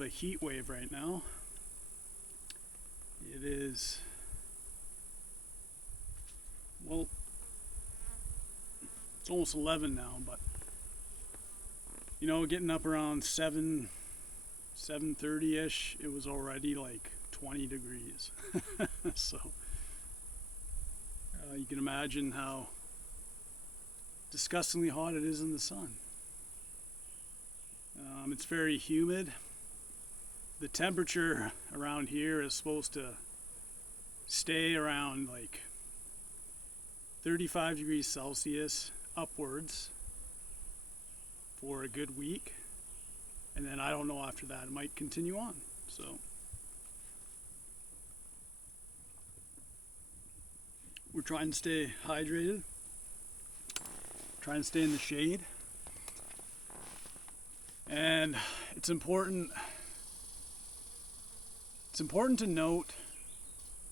of a heat wave right now. It is, well, it's almost 11 now, but you know, getting up around 7:30ish, it was already like 20 degrees. So you can imagine how disgustingly hot it is in the sun. It's very humid. The temperature around here is supposed to stay around like 35 degrees Celsius upwards for a good week, and then I don't know after that, it might continue on. So we're trying to stay hydrated, trying to stay in the shade, and it's important to note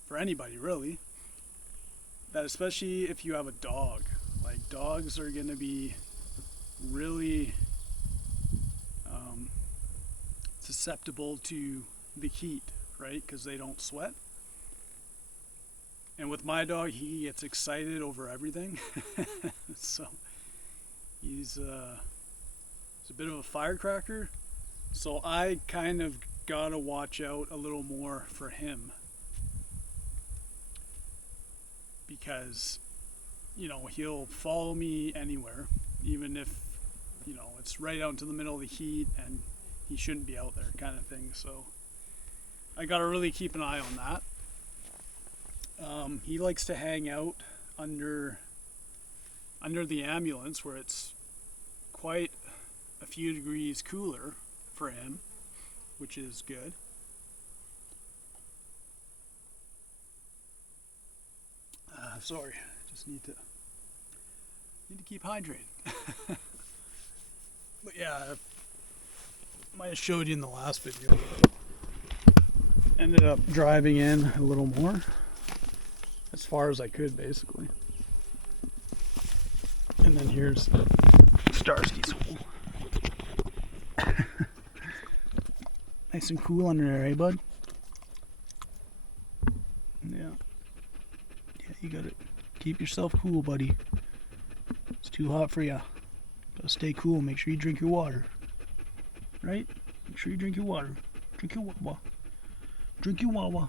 for anybody really that, especially if you have a dog, like dogs are going to be really susceptible to the heat, right? Because they don't sweat. And with my dog, he gets excited over everything. So he's a bit of a firecracker. So I kind of gotta watch out a little more for him, because you know, he'll follow me anywhere, even if, you know, it's right out into the middle of the heat and he shouldn't be out there, kind of thing. So I gotta really keep an eye on that. He likes to hang out under the ambulance, where it's quite a few degrees cooler for him, which is good. Sorry, just need to keep hydrated. But yeah, I might have showed you in the last video. Ended up driving in a little more, as far as I could, basically. And then here's Starsky's hole. Nice and cool under there, eh, bud? Yeah. Yeah, you gotta keep yourself cool, buddy. It's too hot for ya. Gotta stay cool. Make sure you drink your water. Right? Make sure you drink your water. Drink your wawa. Drink your wawa.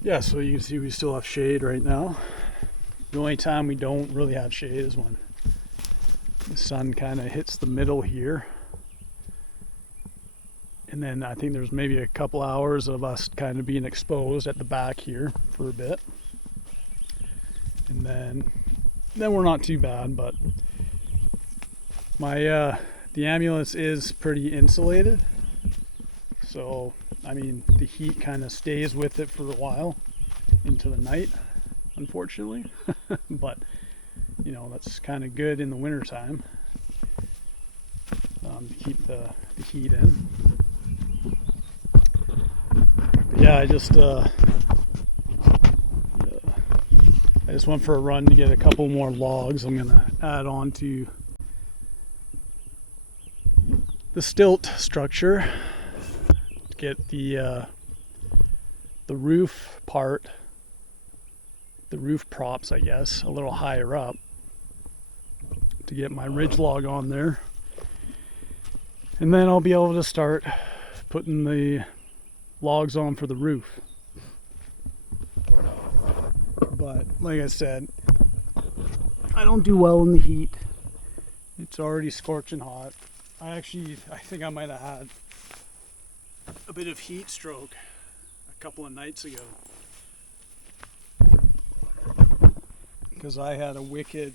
Yeah, so you can see we still have shade right now. The only time we don't really have shade is when the sun kind of hits the middle here. And then I think there's maybe a couple hours of us kind of being exposed at the back here for a bit. And then we're not too bad, but my the ambulance is pretty insulated. So, I mean, the heat kind of stays with it for a while into the night, unfortunately. But, you know, that's kind of good in the wintertime, to keep the heat in. But yeah, I just went for a run to get a couple more logs. I'm going to add on to the stilt structure, get the roof part, the roof props, I guess, a little higher up, to get my ridge log on there. And then I'll be able to start putting the logs on for the roof. But like I said, I don't do well in the heat. It's already scorching hot. I think I might have had a bit of heat stroke a couple of nights ago, because I had a wicked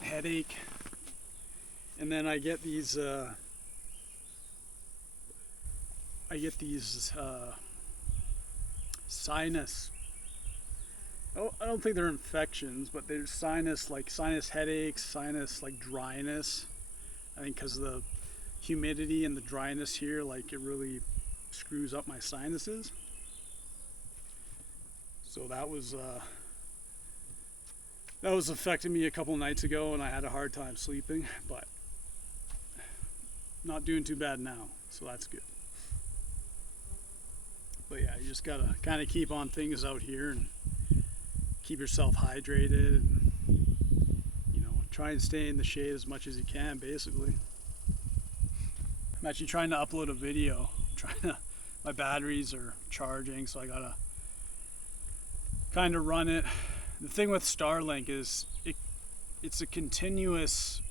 headache, and then I get these sinus, I don't think they're infections, but they're sinus headaches, sinus like dryness. I think because of the humidity and the dryness here, like, it really screws up my sinuses. So that was affecting me a couple nights ago, and I had a hard time sleeping. But not doing too bad now, so that's good. But yeah, you just gotta kind of keep on things out here and keep yourself hydrated, and try and stay in the shade as much as you can, basically. I'm actually trying to upload a video. My batteries are charging, so I gotta kind of run it. The thing with Starlink is it's a continuous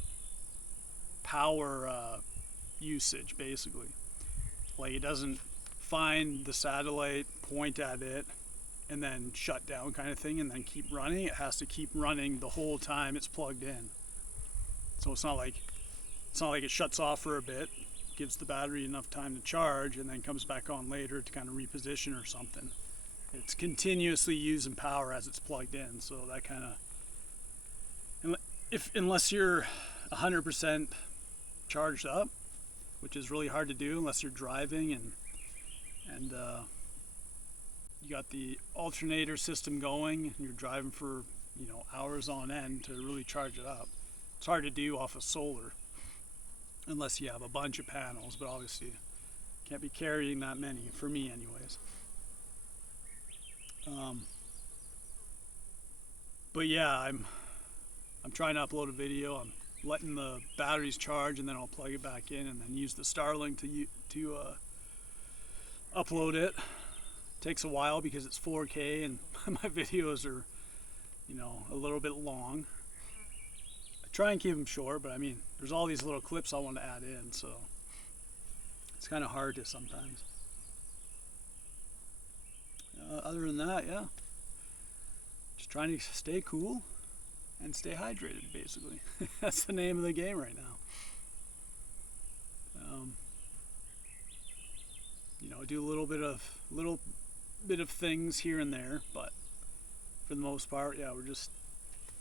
power usage, basically. Like, it doesn't find the satellite, point at it, and then shut down kind of thing, and then keep running. It has to keep running the whole time it's plugged in. So it's not like it shuts off for a bit, gives the battery enough time to charge, and then comes back on later to kind of reposition or something. It's continuously using power as it's plugged in, so that kind of, unless you're 100% charged up, which is really hard to do unless you're driving and you got the alternator system going and you're driving for hours on end to really charge it up. It's hard to do off of solar unless you have a bunch of panels, but obviously can't be carrying that many, for me anyways. But yeah, I'm trying to upload a video. I'm letting the batteries charge, and then I'll plug it back in and then use the Starlink to upload it. Takes a while because it's 4K and my videos are a little bit long. I try and keep them short, but I mean, there's all these little clips I want to add in, so it's kind of hard to sometimes. Other than that, yeah, just trying to stay cool and stay hydrated, basically. That's the name of the game right now. Do a little bit of things here and there, but for the most part, yeah, we're just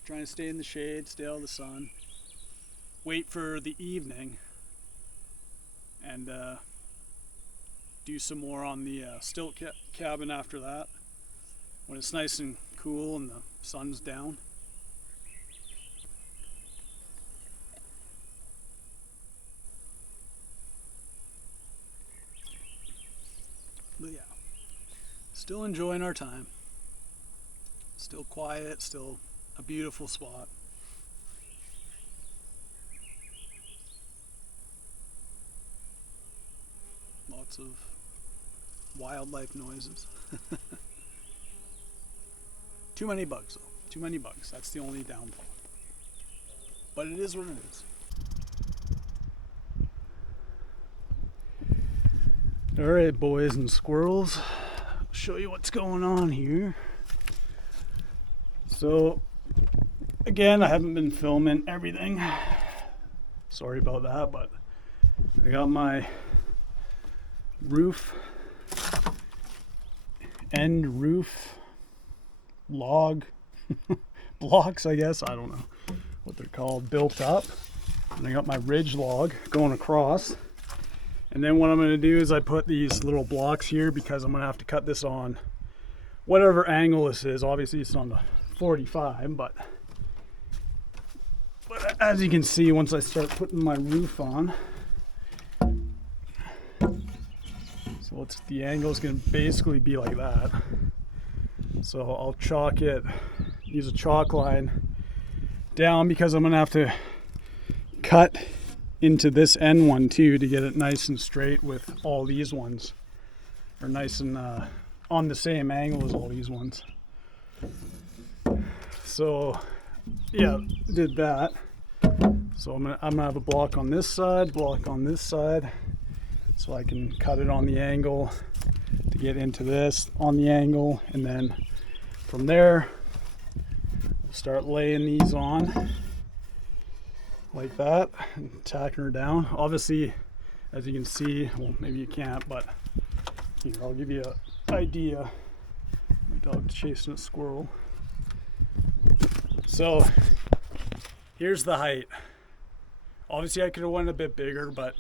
trying to stay in the shade, stay out of the sun, wait for the evening, and do some more on the stilt cabin after that, when it's nice and cool and the sun's down. But yeah, still enjoying our time. Still quiet, still a beautiful spot. Lots of wildlife noises. Too many bugs though. Too many bugs. That's the only downfall. But it is what it is. Alright, boys and squirrels, I'll show you what's going on here. So, again, I haven't been filming everything. Sorry about that, but I got my end roof log blocks, I guess. I don't know what they're called, built up. And I got my ridge log going across. And then what I'm going to do is I put these little blocks here because I'm going to have to cut this on whatever angle this is. Obviously it's on the 45, but as you can see, once I start putting my roof on, so the angle is going to basically be like that. So I'll chalk it, use a chalk line down because I'm going to have to cut into this end one too to get it nice and straight with all these ones, or nice and on the same angle as all these ones. So yeah, did that. So I'm gonna have a block on this side, block on this side, so I can cut it on the angle to get into this on the angle, and then from there we'll start laying these on like that and tacking her down. Obviously, as you can see, well, maybe you can't, but here, I'll give you an idea. My dog's chasing a squirrel. So here's the height. Obviously I could have went a bit bigger, but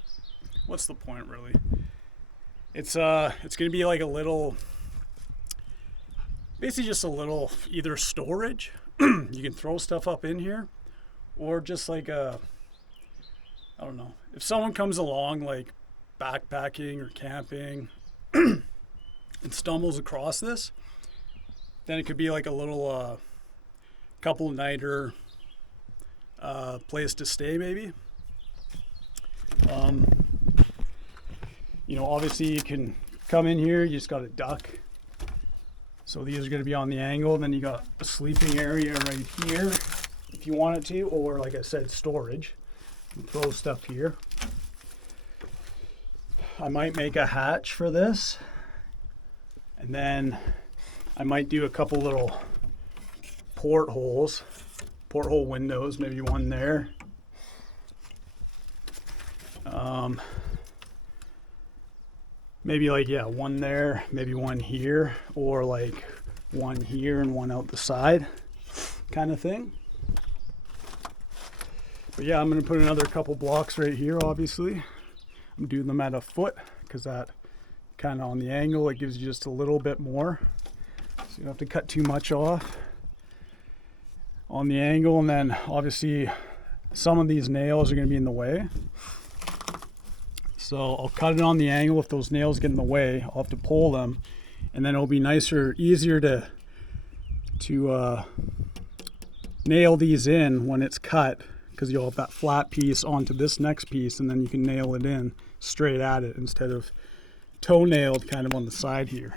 what's the point really? It's gonna be like a little, basically just a little either storage, you can throw stuff up in here, or just like a I don't know, if someone comes along like backpacking or camping and stumbles across this, then it could be like a little couple nighter place to stay maybe. You know, obviously you can come in here, you just got a duck. So these are going to be on the angle. Then you got a sleeping area right here if you want it to, or like I said, storage. You can throw stuff here. I might make a hatch for this, and then I might do a couple little porthole windows, maybe one there. Maybe like, yeah, one there, maybe one here, or like one here and one out the side kind of thing. But yeah, I'm going to put another couple blocks right here, obviously. I'm doing them at a foot because that kind of on the angle, it gives you just a little bit more. So you don't have to cut too much off on the angle. And then obviously some of these nails are going to be in the way. So I'll cut it on the angle. If those nails get in the way, I'll have to pull them, and then it'll be easier to nail these in when it's cut, because you'll have that flat piece onto this next piece, and then you can nail it in straight at it instead of toe-nailed kind of on the side here.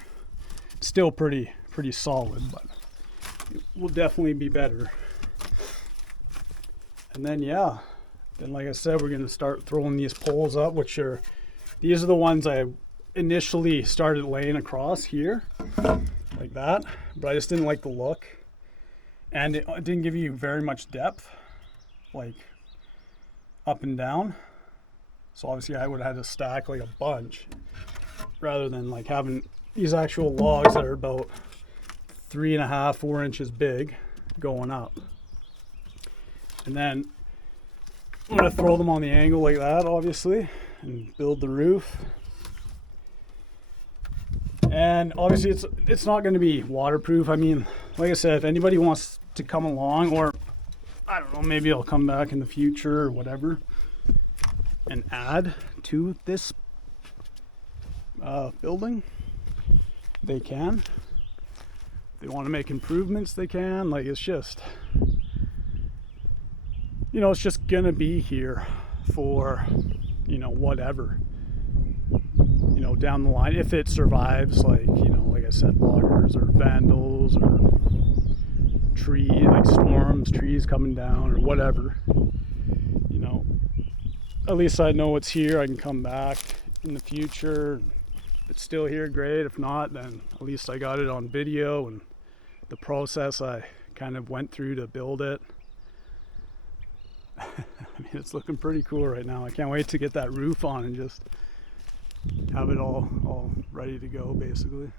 Still pretty solid, but it will definitely be better. And then yeah. Then, like I said, we're going to start throwing these poles up, these are the ones I initially started laying across here, like that. But I just didn't like the look. And it didn't give you very much depth, like up and down. So obviously I would have had to stack like a bunch, rather than like having these actual logs that are about 3.5, 4 inches big going up. And then I'm going to throw them on the angle like that, obviously, and build the roof. And obviously it's not going to be waterproof. I mean, like I said, if anybody wants to come along, or I don't know, maybe I'll come back in the future or whatever and add to this building, they can. If they want to make improvements, they can. Like, it's just, you know, it's just gonna be here for, you know, whatever, you know, down the line, if it survives, like, you know, like I said, loggers or vandals or like storms, trees coming down or whatever, you know, at least I know it's here. I can come back in the future. If it's still here, great. If not, then at least I got it on video and the process I kind of went through to build it. I mean, it's looking pretty cool right now. I can't wait to get that roof on and just have it all ready to go, basically.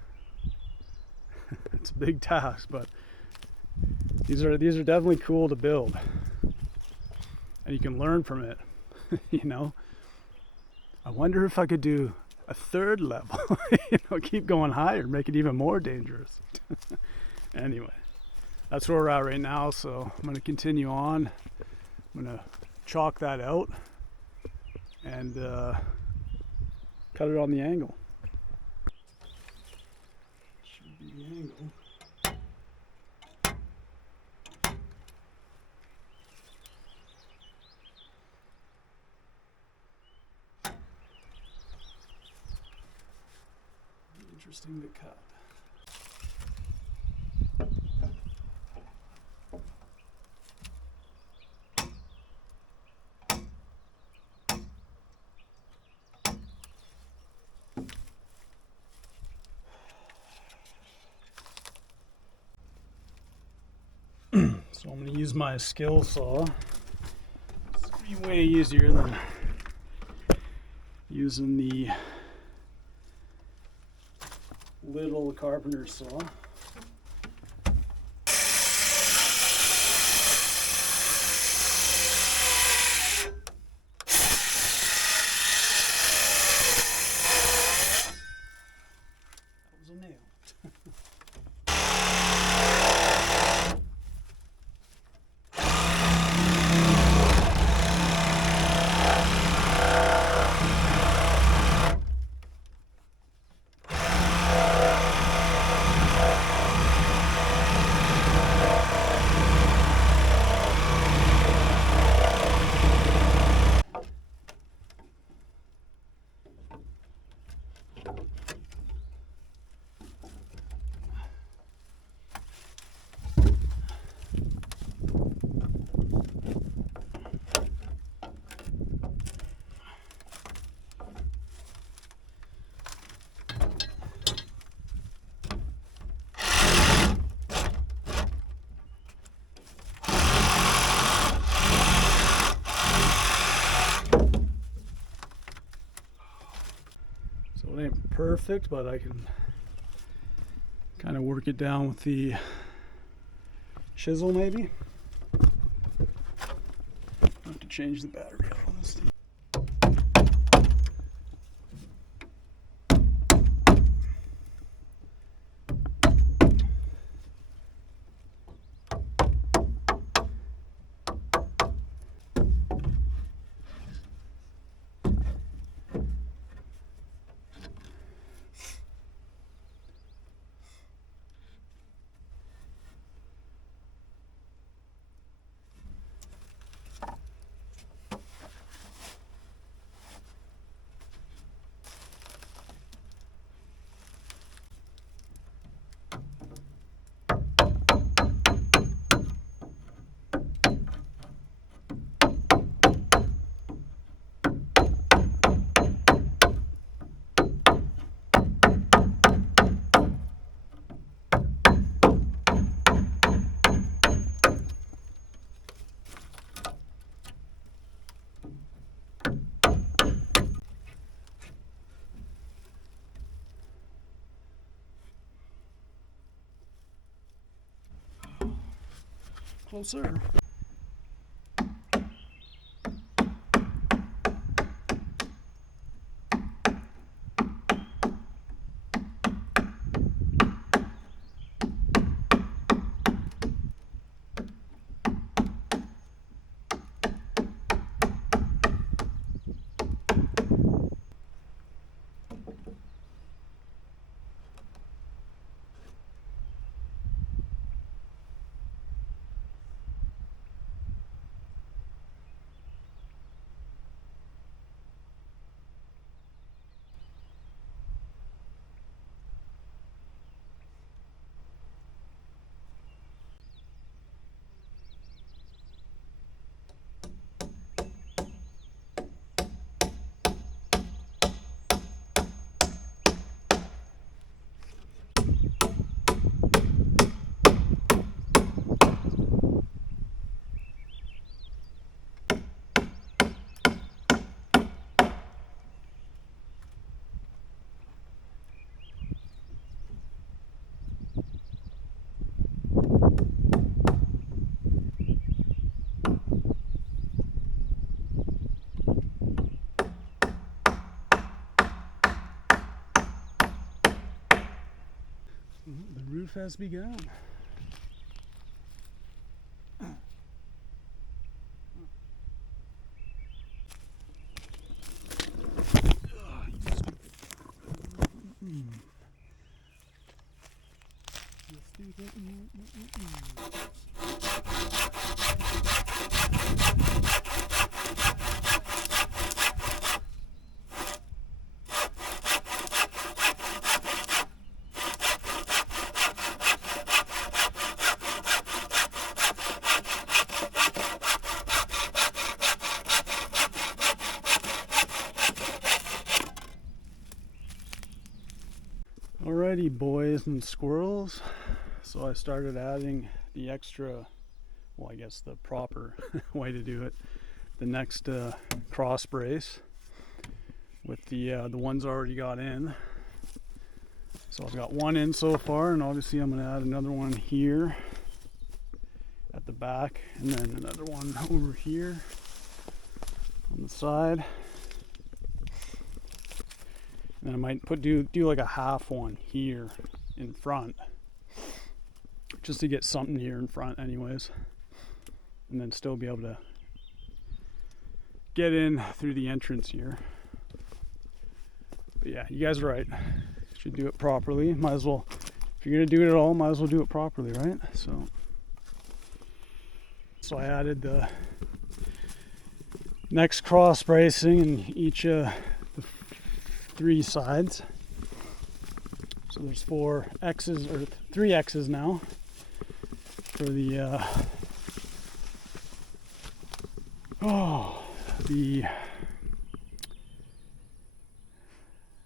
It's a big task, but these are definitely cool to build, and you can learn from it. You know, I wonder if I could do a third level. You know, keep going higher, make it even more dangerous. Anyway, that's where we're at right now. So I'm going to continue on. I'm going to chalk that out and cut it on the angle. Should be the angle. Interesting to cut. So I'm going to use my skill saw. It's going to be way easier than using the little carpenter saw. That was a nail. perfect, but I can kind of work it down with the chisel maybe. I have to change the battery out on this thing. Closer. The roof has begun. Alrighty, boys and squirrels. So I started adding the extra, well, I guess the proper way to do it, the next cross brace with the ones I already got in. So I've got one in so far, and obviously I'm going to add another one here at the back, and then another one over here on the side. And I might do like a half one here in front, just to get something here in front anyways, and then still be able to get in through the entrance here. But yeah, you guys are right. Should do it properly. Might as well, if you're gonna do it at all, might as well do it properly, right? So I added the next cross bracing in each the 3 sides. So there's 4 X's or 3 X's now for the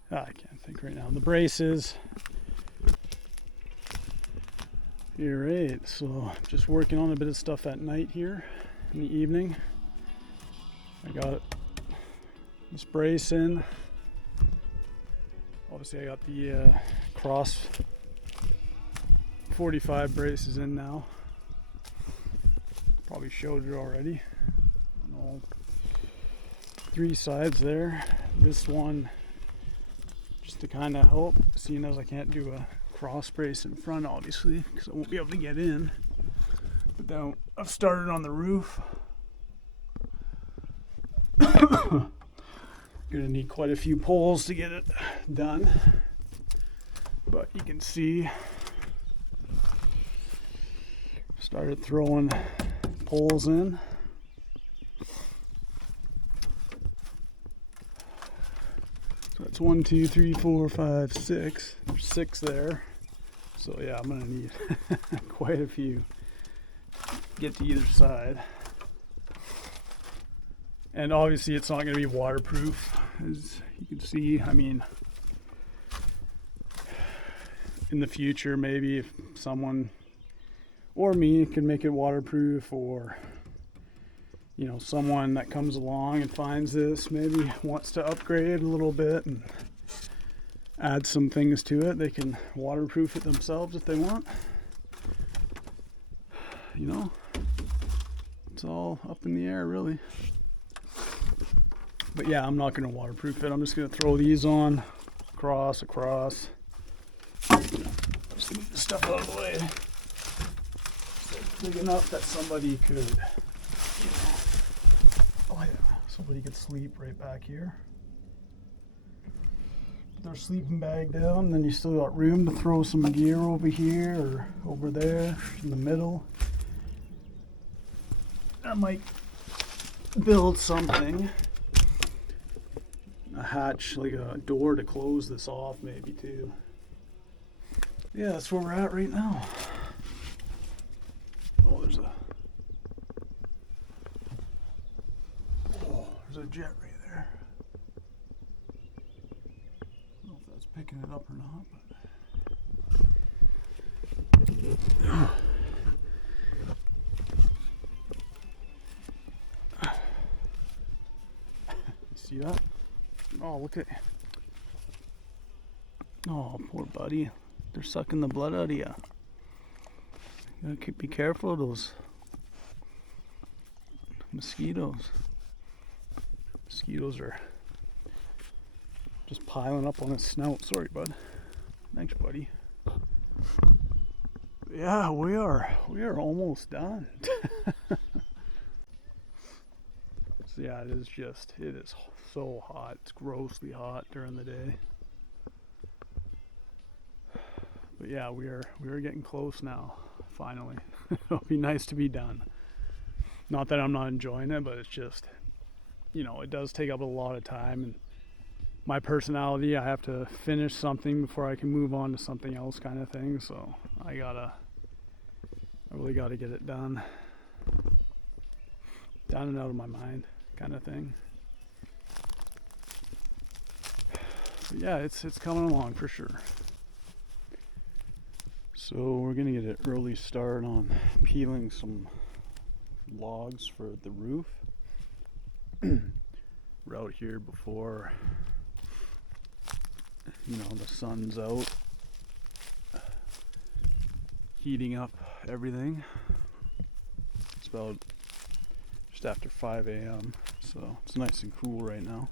I can't think right now. The braces. You're right. So just working on a bit of stuff at night here in the evening. I got this brace in Obviously I got the cross 45 braces in now. Probably showed you already. All 3 sides there. This one just to kind of help, seeing as I can't do a cross brace in front obviously because I won't be able to get in. But then I've started on the roof. Gonna need quite a few poles to get it done, but you can see started throwing poles in. So that's 1, 2, 3, 4, 5, 6. There's 6 there. So yeah, I'm gonna need quite a few. Get to either side. And obviously it's not going to be waterproof, as you can see. I mean, in the future, maybe if someone or me can make it waterproof, or, you know, someone that comes along and finds this, maybe wants to upgrade a little bit and add some things to it, they can waterproof it themselves if they want. You know, it's all up in the air, really. But yeah, I'm not going to waterproof it. I'm just going to throw these on, across. Just move the stuff out of the way. So big enough that somebody could, you know, oh yeah, somebody could sleep right back here. Put their sleeping bag down, then you still got room to throw some gear over here or over there in the middle. I might build something. A hatch, like a door to close this off maybe too. Yeah, that's where we're at right now. Oh, there's a jet right there. I don't know if that's picking it up or not, but you see that? Oh, look at, oh, poor buddy. They're sucking the blood out of you. You gotta be careful of those mosquitoes. Mosquitoes are just piling up on his snout. Sorry, bud. Thanks, buddy. Yeah, we are almost done. So yeah, it is so hot. It's grossly hot during the day. But yeah, we are getting close now, finally. It'll be nice to be done. Not that I'm not enjoying it, but it's just, you know, it does take up a lot of time, and my personality, I have to finish something before I can move on to something else kind of thing, so I really gotta get it done. Down and out of my mind kind of thing. But yeah, it's coming along for sure. So we're gonna get an early start on peeling some logs for the roof. We're out here before, you know, the sun's out, heating up everything. It's about just after 5 a.m. so it's nice and cool right now.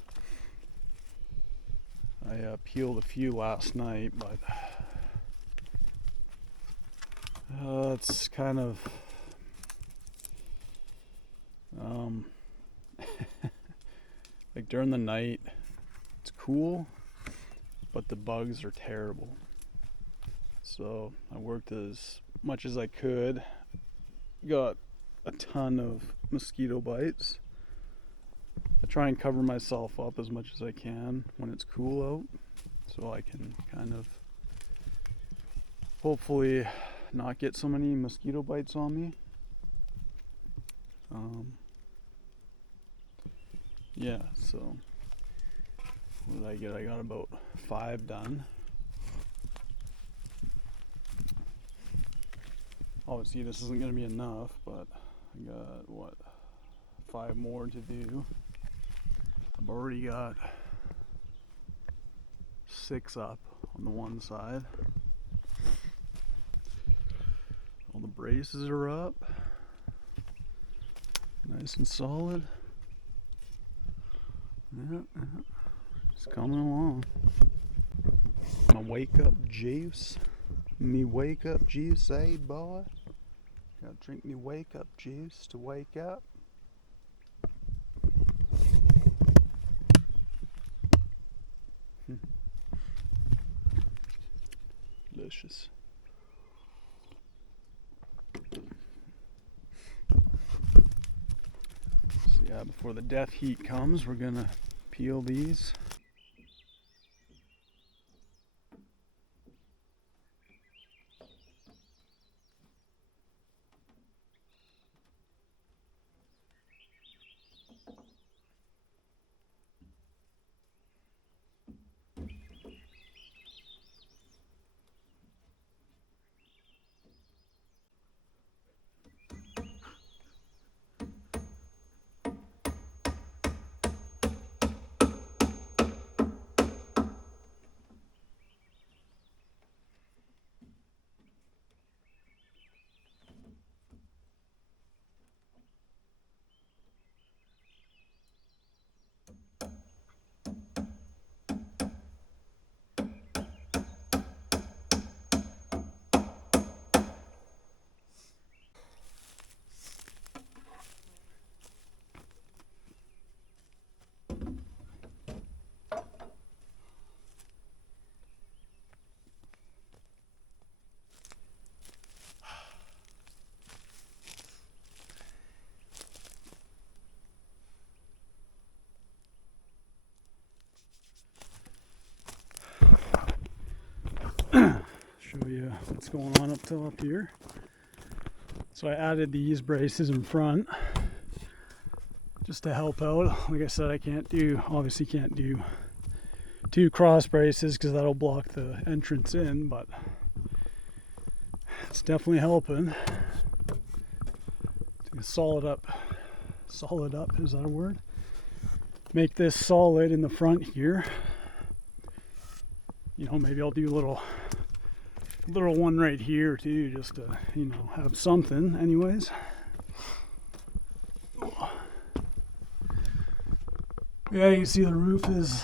I peeled a few last night, but it's kind of like during the night it's cool, but the bugs are terrible. So I worked as much as I could, got a ton of mosquito bites. I try and cover myself up as much as I can when it's cool out, so I can kind of hopefully not get so many mosquito bites on me. Yeah, so what did I get? I got about 5 done. Obviously this isn't going to be enough, but I got 5 more to do. I've already got 6 up on the one side. All the braces are up. Nice and solid. Yeah, it's coming along. My wake up juice. Me wake up juice, eh, boy? Gotta drink me wake up juice to wake up. Delicious. So yeah, before the death heat comes, we're gonna peel these. Show you what's going on up here. So I added these braces in front just to help out. Like I said, obviously can't do 2 cross braces because that'll block the entrance in, but it's definitely helping to solid up, is that a word? Make this solid in the front here. You know, maybe I'll do a little one right here too, just to, you know, have something anyways. Yeah, you can see the roof is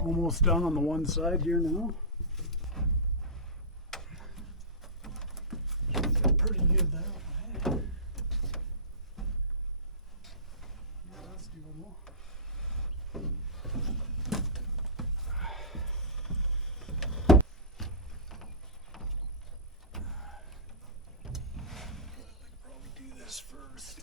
almost done on the one side here now. Pretty good that way. Yeah, that's doable. First.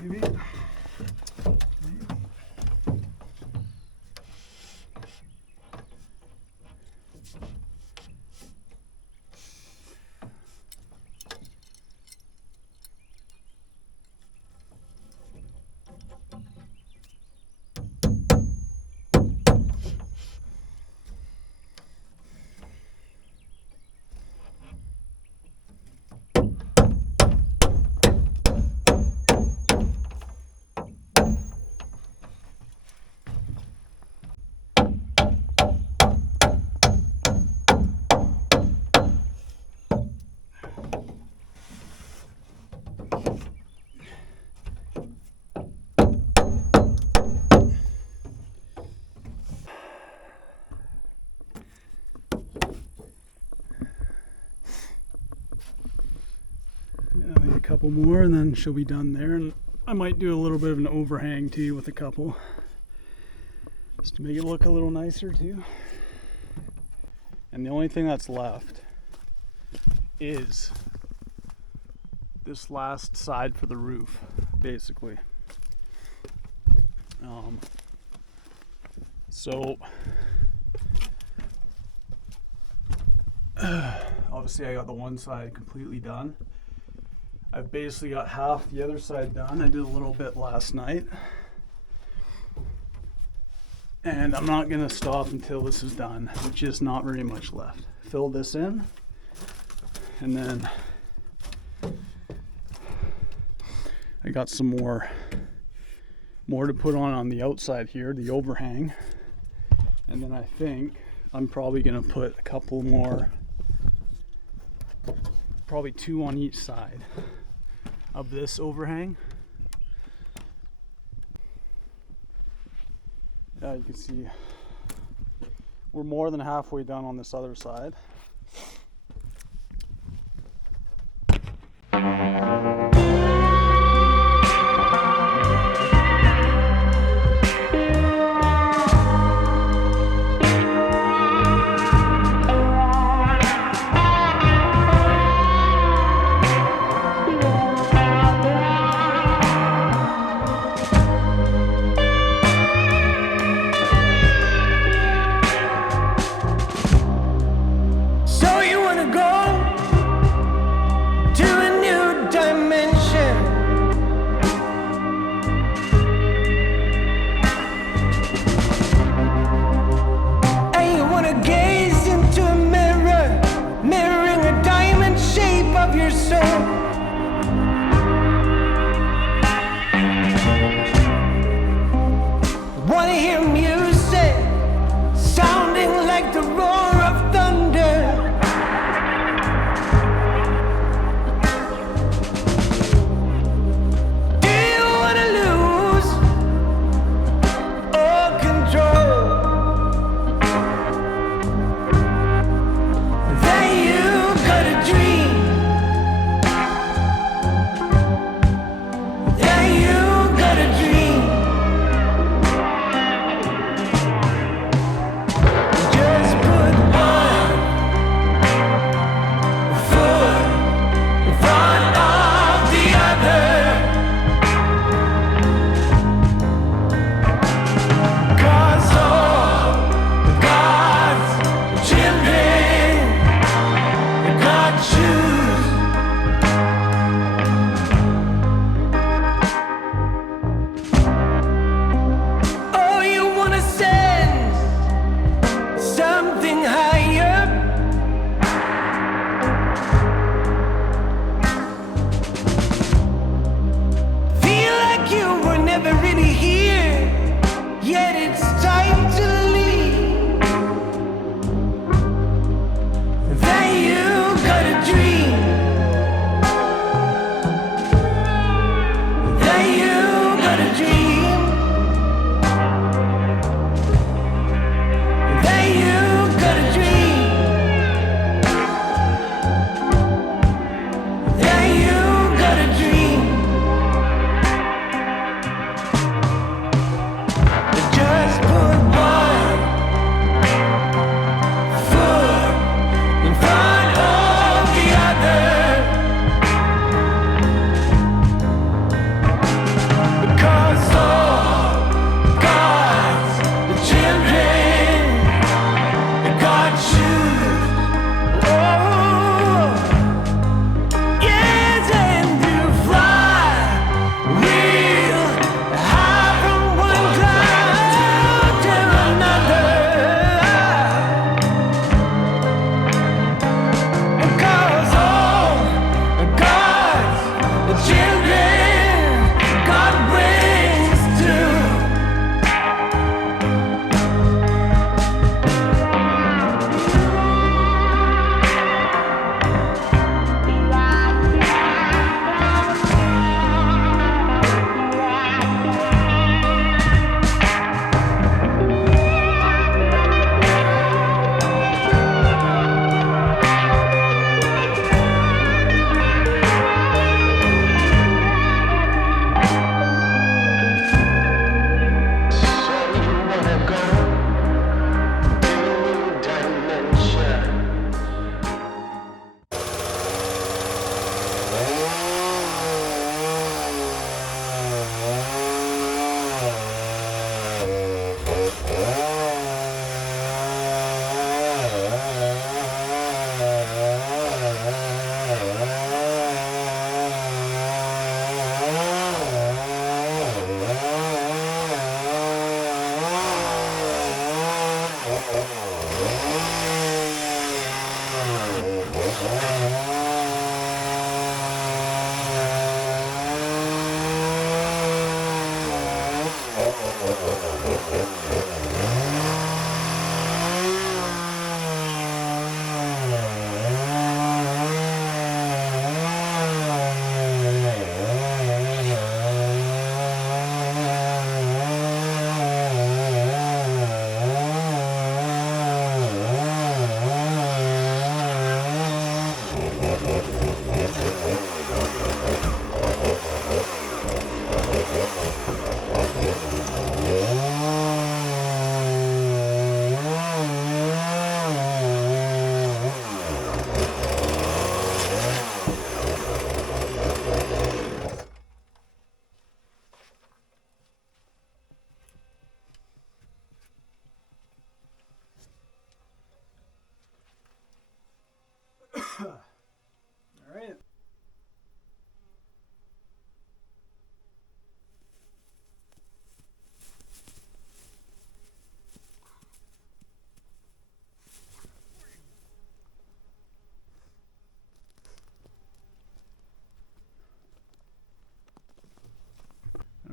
Maybe. A couple more and then she'll be done there, and I might do a little bit of an overhang too with a couple, just to make it look a little nicer too. And the only thing that's left is this last side for the roof, basically. So obviously I got the one side completely done. I've basically got half the other side done. I did a little bit last night. And I'm not gonna stop until this is done, which is not very much left. Fill this in, and then I got some more to put on the outside here, the overhang. And then I think I'm probably gonna put a couple more, probably 2 on each side of this overhang. Yeah, you can see we're more than halfway done on this other side.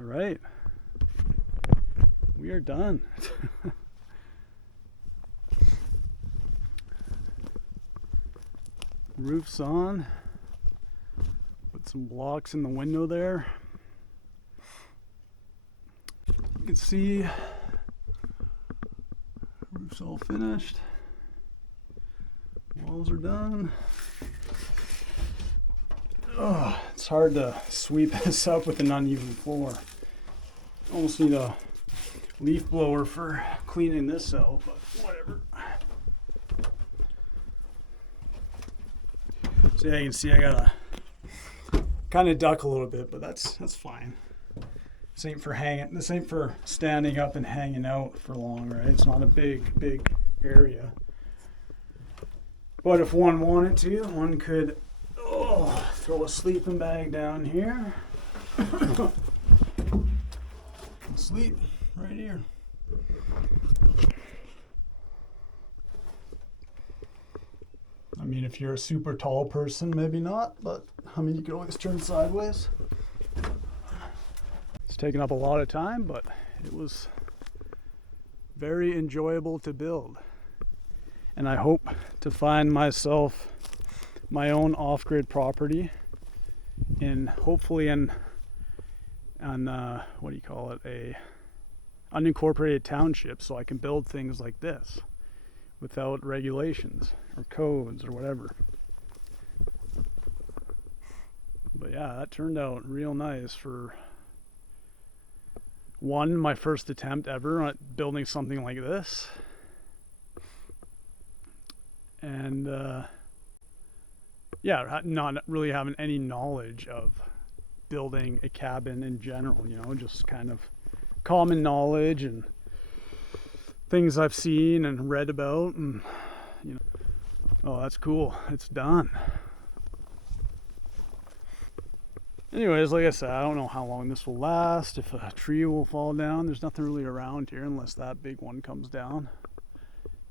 right. We are done. Roof's on. Put some blocks in the window there. You can see roof's all finished. Walls are done. Oh, it's hard to sweep this up with an uneven floor. Almost need a leaf blower for cleaning this out, but whatever. So yeah, you can see I gotta kind of duck a little bit, but that's fine. This ain't for hanging. This ain't for standing up and hanging out for long, right? It's not a big area. But if one wanted to, one could throw a sleeping bag down here. And sleep right here. I mean, if you're a super tall person, maybe not, but I mean, you could always turn sideways. It's taken up a lot of time, but it was very enjoyable to build. And I hope to find myself my own off-grid property hopefully in what do you call it, a unincorporated township, so I can build things like this without regulations or codes or whatever. But yeah, that turned out real nice for my first attempt ever at building something like this. And not really having any knowledge of building a cabin in general, just kind of common knowledge and things I've seen and read about, and oh, that's cool, it's done. Anyways, like I said, I don't know how long this will last, if a tree will fall down. There's nothing really around here unless that big one comes down.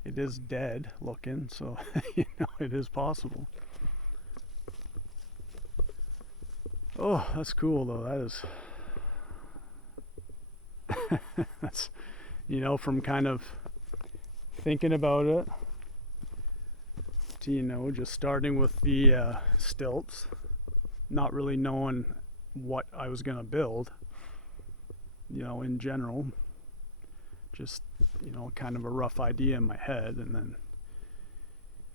It is dead looking, so it is possible. Oh, that's cool though. That is that's from kind of thinking about it to just starting with the stilts, not really knowing what I was gonna build, in general, just kind of a rough idea in my head, and then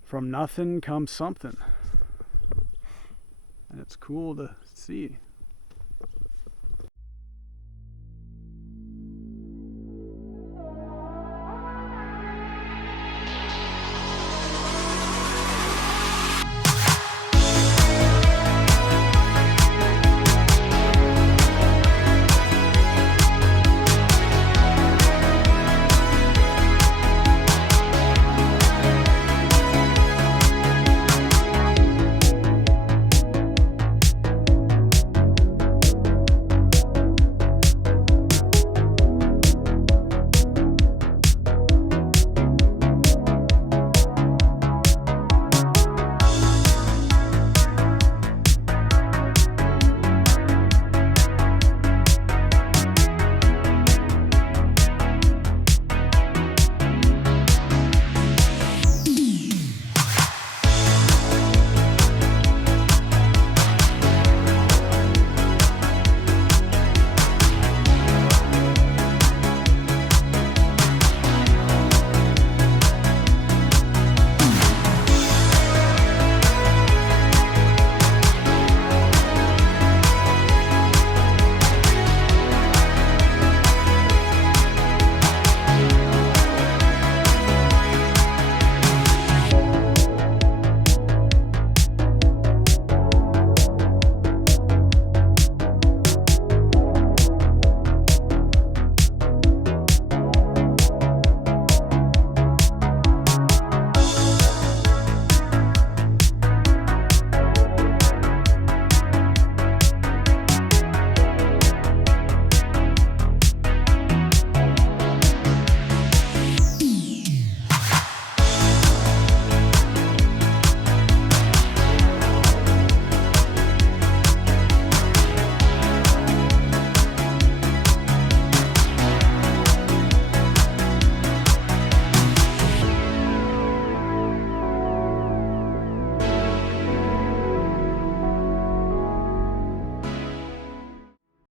from nothing comes something, and it's cool to see.